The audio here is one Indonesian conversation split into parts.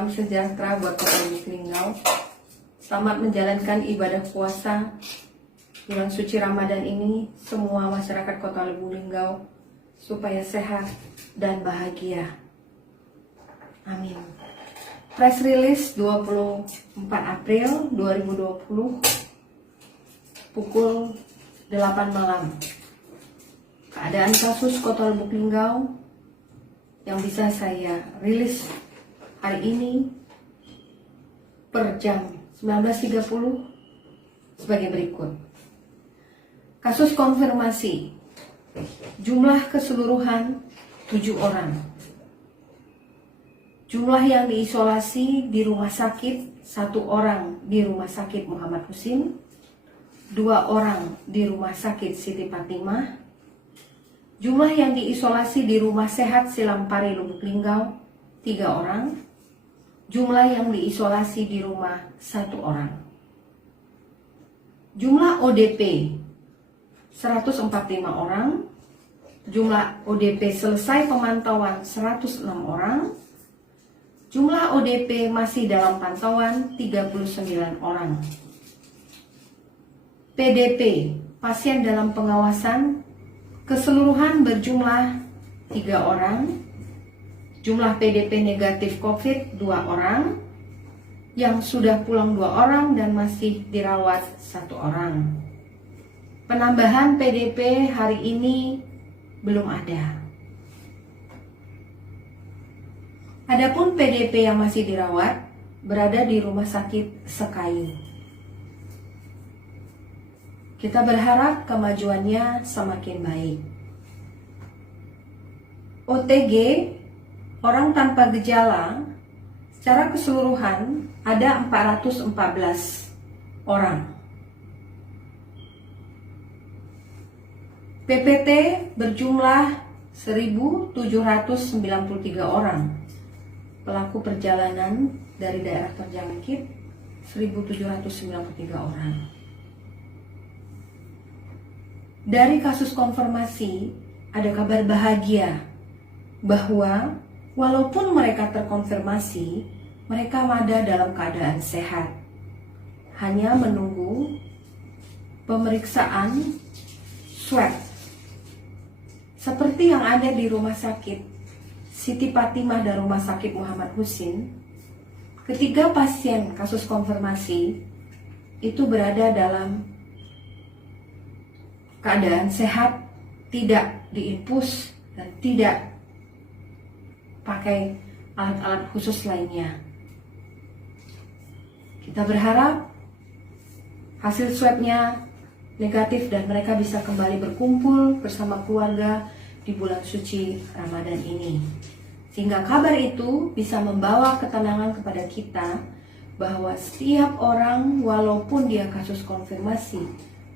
Salam sejahtera buat Kota Lubuk Linggau. Selamat menjalankan ibadah puasa bulan suci Ramadan ini, semua masyarakat Kota Lubuk Linggau supaya sehat dan bahagia. Amin. Press release 24 April 2020 pukul 8 malam. Keadaan kasus Kota Lubuk Linggau yang bisa saya rilis hari ini per jam 19.30 sebagai berikut. Kasus konfirmasi, jumlah keseluruhan 7 orang. Jumlah yang diisolasi di rumah sakit, 1 orang di rumah sakit Muhammad Husin, 2 orang di rumah sakit Siti Fatimah. Jumlah yang diisolasi di rumah sehat Silampari Lubuk Linggau, 3 orang. Jumlah yang diisolasi di rumah 1 orang. Jumlah ODP 145 orang. Jumlah ODP selesai pemantauan 106 orang. Jumlah ODP masih dalam pantauan 39 orang. PDP pasien dalam pengawasan keseluruhan berjumlah 3 orang. Jumlah PDP negatif COVID 2 orang, yang sudah pulang 2 orang dan masih dirawat 1 orang. Penambahan PDP hari ini belum ada. Adapun PDP yang masih dirawat berada di Rumah Sakit Sekayu. Kita berharap kemajuannya semakin baik. OTG orang tanpa gejala secara keseluruhan ada 414 orang. PPT berjumlah 1.793 orang. Pelaku perjalanan dari daerah terjangkit 1.793 orang. Dari kasus konfirmasi ada kabar bahagia bahwa walaupun mereka terkonfirmasi, mereka ada dalam keadaan sehat. Hanya menunggu pemeriksaan swab. Seperti yang ada di rumah sakit Siti Fatimah dan rumah sakit Muhammad Husin, ketiga pasien kasus konfirmasi itu berada dalam keadaan sehat, tidak diinfus dan tidak pakai alat-alat khusus lainnya. Kita berharap hasil swabnya negatif dan mereka bisa kembali berkumpul bersama keluarga di bulan suci Ramadan ini. Sehingga kabar itu bisa membawa ketenangan kepada kita bahwa setiap orang walaupun dia kasus konfirmasi,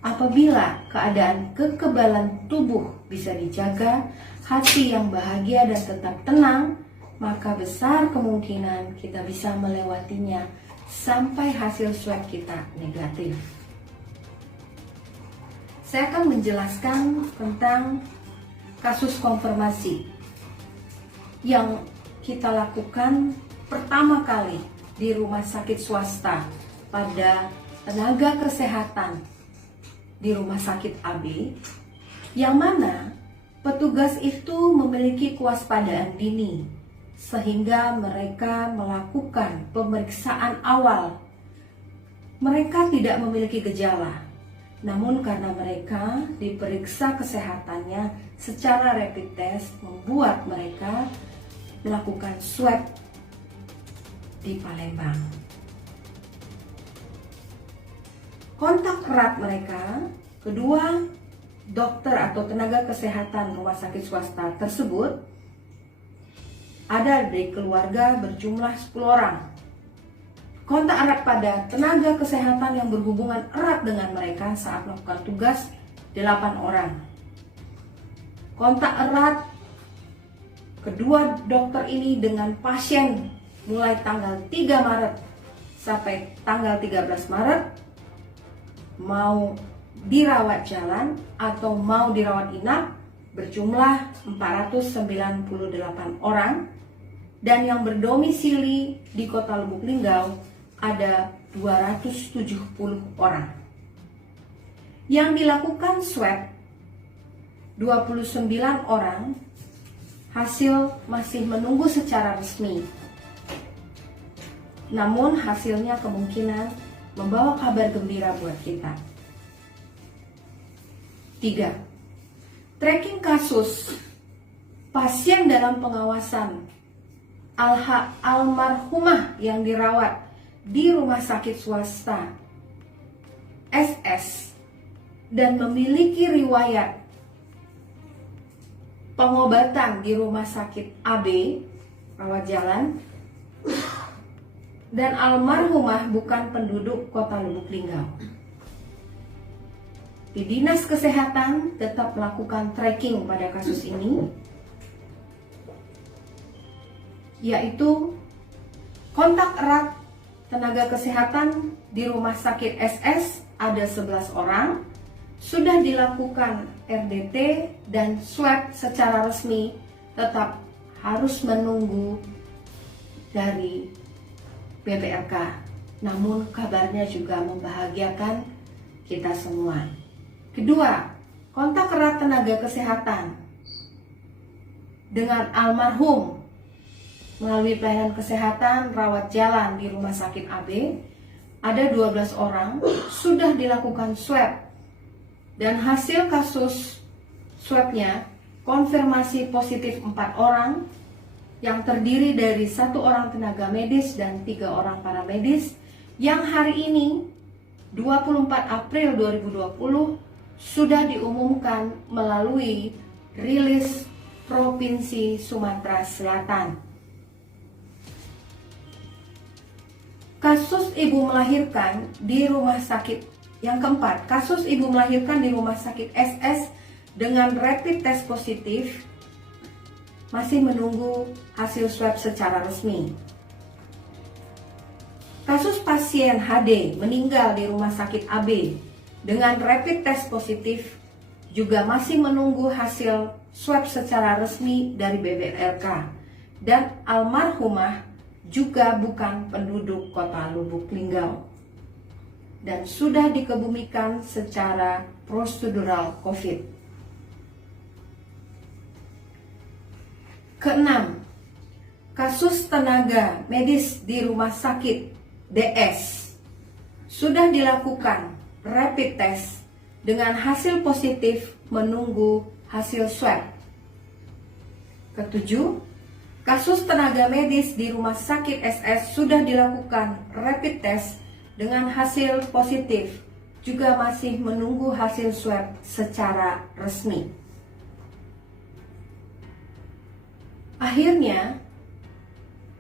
apabila keadaan kekebalan tubuh bisa dijaga, hati yang bahagia dan tetap tenang, maka besar kemungkinan kita bisa melewatinya sampai hasil swab kita negatif. Saya akan menjelaskan tentang kasus konfirmasi yang kita lakukan pertama kali di rumah sakit swasta pada tenaga kesehatan di rumah sakit AB, yang mana petugas itu memiliki kewaspadaan dini sehingga mereka melakukan pemeriksaan awal. Mereka tidak memiliki gejala, namun karena mereka diperiksa kesehatannya secara rapid test membuat mereka melakukan swab di Palembang. Kontak erat mereka, kedua dokter atau tenaga kesehatan rumah sakit swasta tersebut ada dari keluarga berjumlah 10 orang. Kontak erat pada tenaga kesehatan yang berhubungan erat dengan mereka saat melakukan tugas 8 orang. Kontak erat kedua dokter ini dengan pasien mulai tanggal 3 Maret sampai tanggal 13 Maret mau dirawat jalan atau mau dirawat inap berjumlah 498 orang, dan yang berdomisili di Kota Lubuk Linggau ada 270 orang. Yang dilakukan swab 29 orang, hasil masih menunggu secara resmi. Namun hasilnya kemungkinan membawa kabar gembira buat kita. 3. Tracking kasus pasien dalam pengawasan almarhumah yang dirawat di rumah sakit swasta SS dan memiliki riwayat pengobatan di rumah sakit AB rawat jalan, dan almarhumah bukan penduduk Kota Lubuk Linggau. Di Dinas Kesehatan tetap melakukan tracking pada kasus ini, yaitu kontak erat tenaga kesehatan di rumah sakit SS ada 11 orang, sudah dilakukan RDT dan swab secara resmi, tetap harus menunggu dari BPRK. Namun kabarnya juga membahagiakan kita semua. Kedua, kontak erat tenaga kesehatan dengan almarhum melalui pelayanan kesehatan rawat jalan di rumah sakit AB ada 12 orang, sudah dilakukan swab dan hasil kasus swabnya konfirmasi positif 4 orang, yang terdiri dari 1 orang tenaga medis dan 3 orang paramedis, yang hari ini 24 April 2020 sudah diumumkan melalui rilis Provinsi Sumatera Selatan. Kasus ibu melahirkan di rumah sakit yang keempat, kasus ibu melahirkan di rumah sakit SS dengan rapid test positif masih menunggu hasil swab secara resmi. Kasus pasien HD meninggal di rumah sakit AB dengan rapid test positif juga masih menunggu hasil swab secara resmi dari BPRK, dan almarhumah juga bukan penduduk Kota Lubuk Linggau dan sudah dikebumikan secara prosedural COVID. Keenam, kasus tenaga medis di rumah sakit DS sudah dilakukan rapid test dengan hasil positif menunggu hasil swab. Ketujuh, kasus tenaga medis di rumah sakit SS sudah dilakukan rapid test dengan hasil positif, juga masih menunggu hasil swab secara resmi. Akhirnya,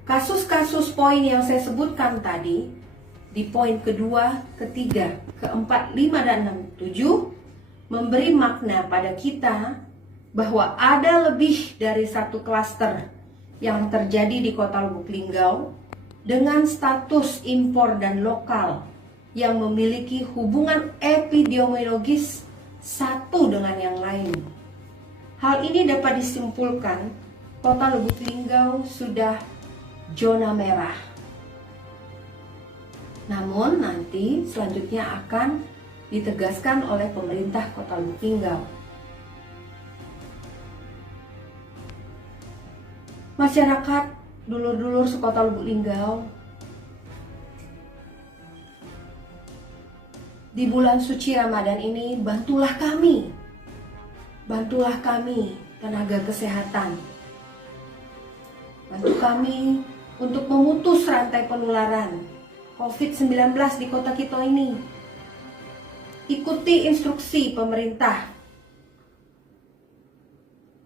kasus-kasus poin yang saya sebutkan tadi, di poin kedua, ketiga, keempat, 5, dan 6, 7, memberi makna pada kita bahwa ada lebih dari satu klaster yang terjadi di Kota Lubuk Linggau dengan status impor dan lokal yang memiliki hubungan epidemiologis satu dengan yang lain. Hal ini dapat disimpulkan Kota Lubuk Linggau sudah zona merah. Namun nanti selanjutnya akan ditegaskan oleh pemerintah Kota Lubuk Linggau. Masyarakat, dulur-dulur sekota Lubuk Linggau, di bulan suci Ramadan ini bantulah kami tenaga kesehatan. Bantu kami untuk memutus rantai penularan COVID-19 di kota kita ini. Ikuti instruksi pemerintah.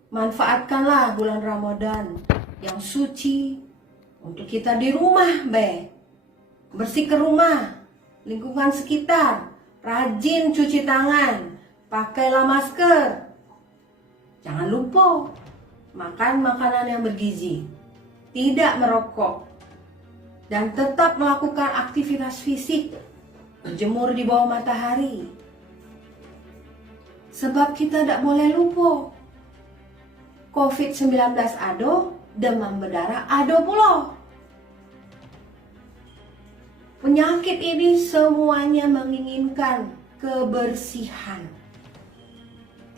Manfaatkanlah bulan Ramadan yang suci untuk kita di rumah, bersihkan rumah, lingkungan sekitar, rajin cuci tangan, pakailah masker. Jangan lupa makan makanan yang bergizi, tidak merokok, dan tetap melakukan aktivitas fisik, berjemur di bawah matahari. Sebab kita tidak boleh lupa, COVID-19 ada, demam berdarah, ada pula. Penyakit ini semuanya menginginkan kebersihan.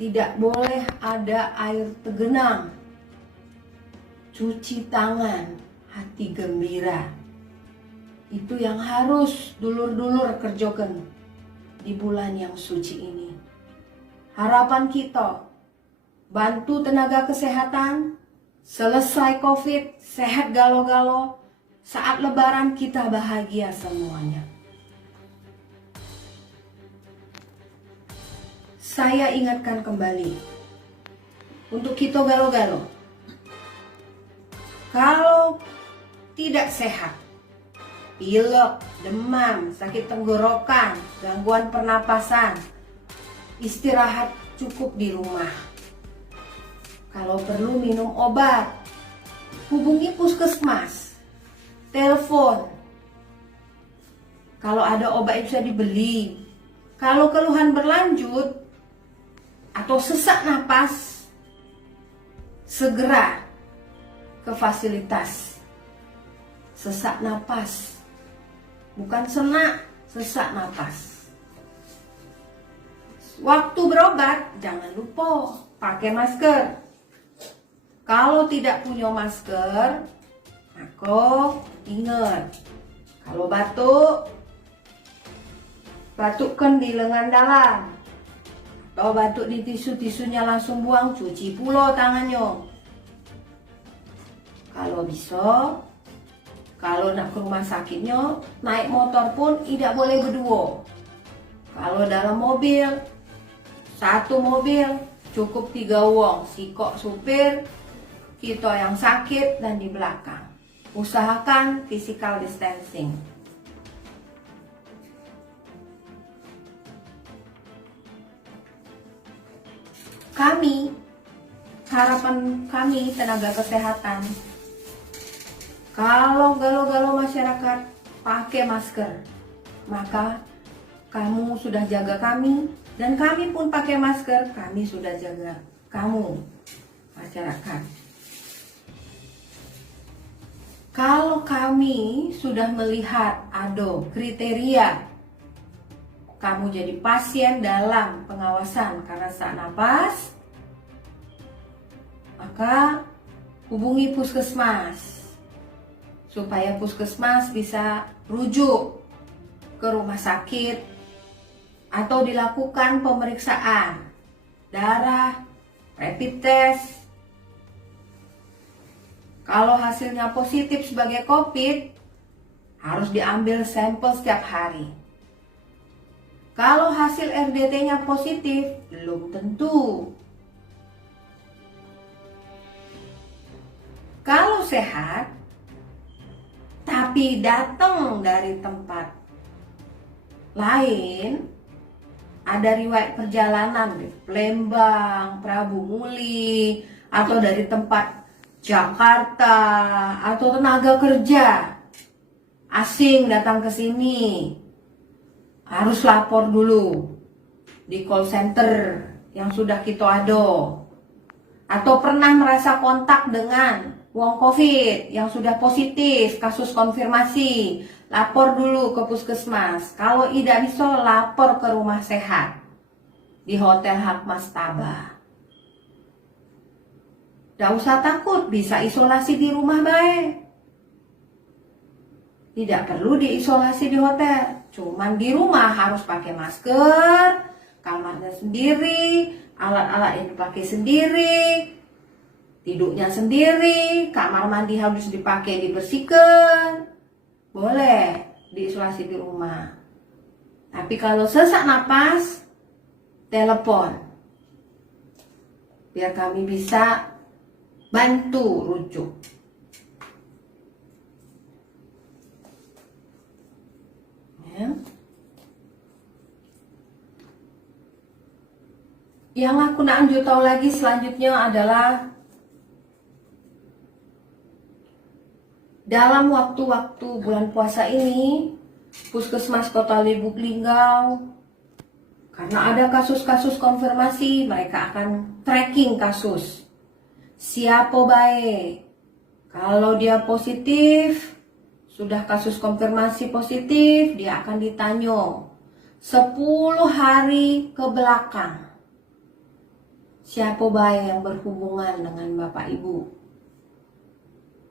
Tidak boleh ada air tergenang. Cuci tangan, hati gembira. Itu yang harus dulur-dulur kerjakan di bulan yang suci ini. Harapan kita, bantu tenaga kesehatan, selesai COVID, sehat galo-galo, saat lebaran kita bahagia semuanya. Saya ingatkan kembali, untuk kita galo-galo, kalau tidak sehat, pilek, demam, sakit tenggorokan, gangguan pernapasan, istirahat cukup di rumah. Kalau perlu minum obat, hubungi puskesmas, telepon. Kalau ada obat yang bisa dibeli. Kalau keluhan berlanjut atau sesak napas, segera ke fasilitas. Sesak napas, bukan senak, sesak napas. Waktu berobat, jangan lupa pakai masker. Kalau tidak punya masker, maka ingat, kalau batuk, batukkan di lengan dalam. Atau batuk di tisu-tisunya langsung buang, cuci pula tangannya. Kalau bisa, kalau nak ke rumah sakitnya, naik motor pun tidak boleh berdua. Kalau dalam mobil, satu mobil cukup 3 orang, sikok supir, kita yang sakit dan di belakang. Usahakan physical distancing. Harapan kami tenaga kesehatan, kalau galo-galo masyarakat pakai masker, maka kamu sudah jaga kami, dan kami pun pakai masker, kami sudah jaga kamu, masyarakat. Kalau kami sudah melihat ada kriteria kamu jadi pasien dalam pengawasan karena sesak napas, maka hubungi puskesmas supaya puskesmas bisa rujuk ke rumah sakit atau dilakukan pemeriksaan darah, rapid test. Kalau hasilnya positif sebagai COVID, harus diambil sampel setiap hari. Kalau hasil RDT-nya positif, belum tentu. Kalau sehat, tapi datang dari tempat lain, ada riwayat perjalanan di Palembang, Prabu Muli, atau dari tempat Jakarta, atau tenaga kerja asing datang ke sini, harus lapor dulu di call center yang sudah kita ada. Atau pernah merasa kontak dengan wong COVID yang sudah positif, kasus konfirmasi, lapor dulu ke puskesmas. Kalau tidak bisa, lapor ke rumah sehat di Hotel Hak Mastaba. Tidak usah takut, bisa isolasi di rumah baik. Tidak perlu diisolasi di hotel, cuman di rumah harus pakai masker, kamarnya sendiri, alat-alat yang dipakai sendiri, tidurnya sendiri, kamar mandi harus dipakai, dibersihkan. Boleh diisolasi di rumah. Tapi kalau sesak napas, telepon, biar kami bisa bantu rujuk. Ya. Yang aku nak anjur tahu lagi selanjutnya adalah dalam waktu-waktu bulan puasa ini, Puskesmas Kota Lubuk Linggau, karena ada kasus-kasus konfirmasi, mereka akan tracking kasus. Siapa baik Kalau dia positif, sudah kasus konfirmasi positif, dia akan ditanya 10 hari ke belakang. Siapa baik yang berhubungan dengan Bapak Ibu?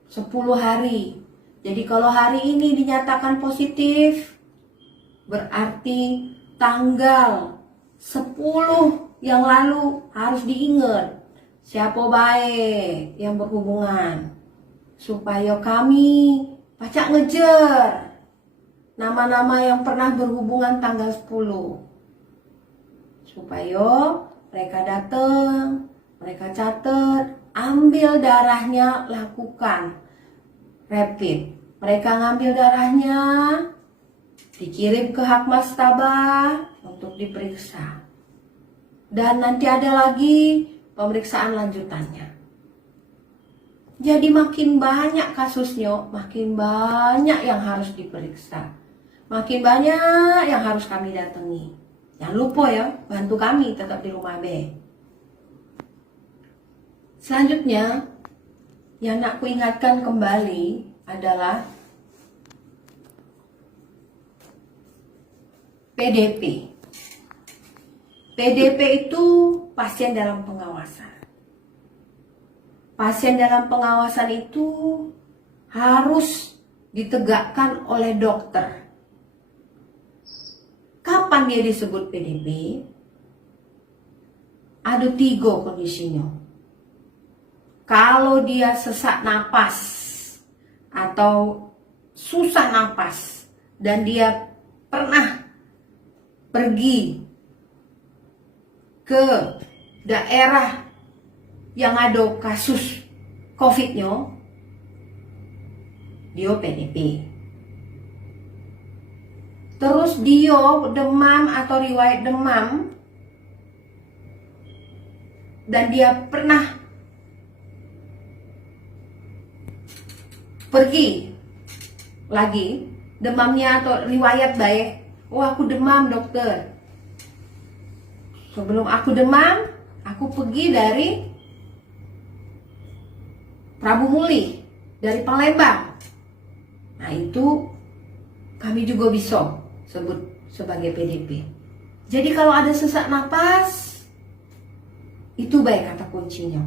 10 hari. Jadi kalau hari ini dinyatakan positif, berarti tanggal 10 yang lalu harus diingat. Siapa baik yang berhubungan? Supaya kami pacak ngejar nama-nama yang pernah berhubungan tanggal 10. Supaya mereka datang, mereka catat, ambil darahnya, lakukan rapid. Mereka ngambil darahnya, dikirim ke Hakmas Tabah untuk diperiksa. Dan nanti ada lagi pemeriksaan lanjutannya. Jadi makin banyak kasusnya, makin banyak yang harus diperiksa. Makin banyak yang harus kami datangi. Jangan lupa ya, bantu kami tetap di rumah B. Selanjutnya, yang nak kuingatkan kembali adalah PDP. PDP itu pasien dalam pengawasan. Pasien dalam pengawasan itu harus ditegakkan oleh dokter. Kapan dia disebut PDP? Ada 3 kondisinya. Kalau dia sesak napas atau susah napas dan dia pernah pergi ke daerah yang ada kasus COVID-nya, dia PDP. Terus dia demam atau riwayat demam dan dia pernah pergi lagi demamnya atau riwayat baik. Oh, aku demam dokter. Sebelum aku demam, aku pergi dari Prabu Muli, dari Palembang. Nah, itu kami juga bisa sebut sebagai PDP. Jadi kalau ada sesak napas, itu baik kata kuncinya.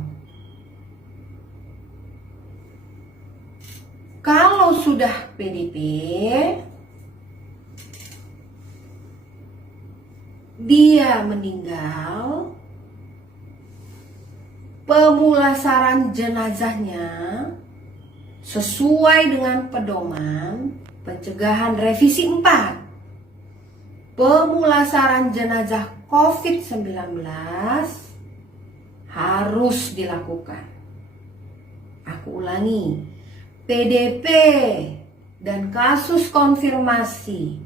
Kalau sudah PDP, dia meninggal, pemulasaran jenazahnya sesuai dengan pedoman pencegahan revisi 4. Pemulasaran jenazah COVID-19 harus dilakukan. Aku ulangi, PDP dan kasus konfirmasi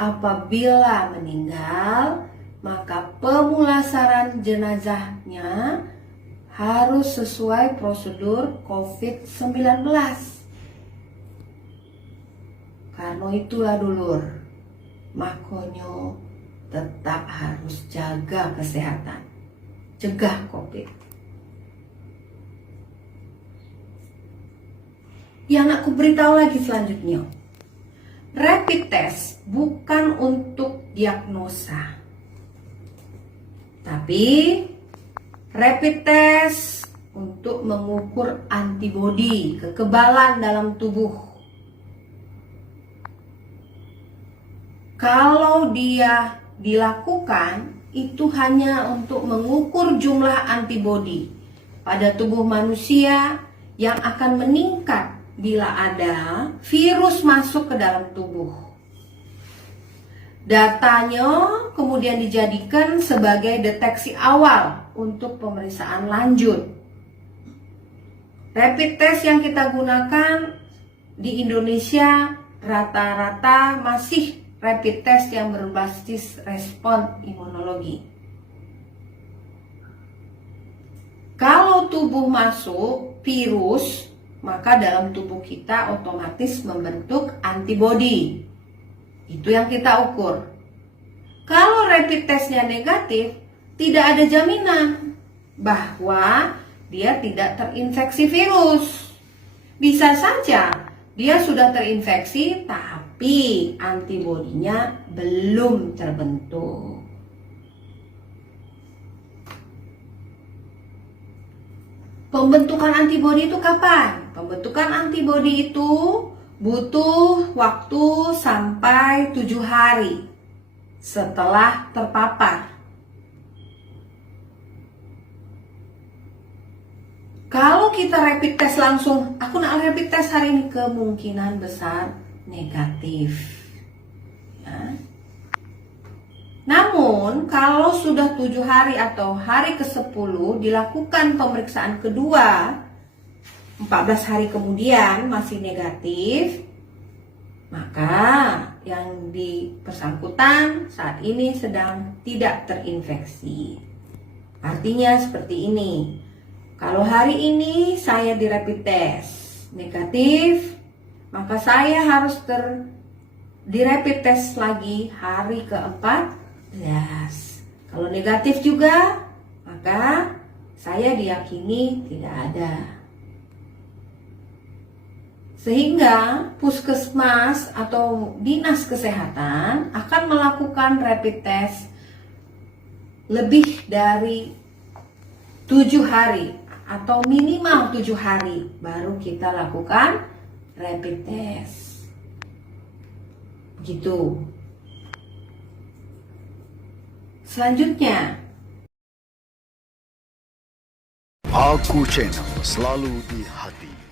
apabila meninggal, maka pemulasaran jenazahnya harus sesuai prosedur COVID-19. Karena itulah dulur, makanya tetap harus jaga kesehatan, cegah COVID. Yang aku beritahu lagi selanjutnya, rapid test bukan untuk diagnosa, tapi rapid test untuk mengukur antibodi, kekebalan dalam tubuh. Kalau dia dilakukan, itu hanya untuk mengukur jumlah antibodi pada tubuh manusia yang akan meningkat bila ada virus masuk ke dalam tubuh. Datanya kemudian dijadikan sebagai deteksi awal untuk pemeriksaan lanjut. Rapid test yang kita gunakan di Indonesia rata-rata masih rapid test yang berbasis respon imunologi. Kalau tubuh masuk virus, maka dalam tubuh kita otomatis membentuk antibodi. Itu yang kita ukur. Kalau rapid testnya negatif, tidak ada jaminan bahwa dia tidak terinfeksi virus. Bisa saja dia sudah terinfeksi tapi antibodinya belum terbentuk. Pembentukan antibodi itu kapan? Pembentukan antibodi itu butuh waktu sampai 7 hari setelah terpapar. Kalau kita rapid test langsung, aku nak rapid test hari ini, kemungkinan besar negatif. Ya. Namun, kalau sudah 7 hari atau hari ke-10 dilakukan pemeriksaan kedua, 14 hari kemudian masih negatif, maka yang bersangkutan saat ini sedang tidak terinfeksi. Artinya seperti ini. Kalau hari ini saya di rapid test negatif, maka saya harus di rapid test lagi hari ke-14. Kalau negatif juga, maka saya diyakini tidak ada. Sehingga puskesmas atau dinas kesehatan akan melakukan rapid test lebih dari 7 hari atau minimal 7 hari baru kita lakukan rapid test. Begitu. Selanjutnya, Aku Channel, selalu di hati.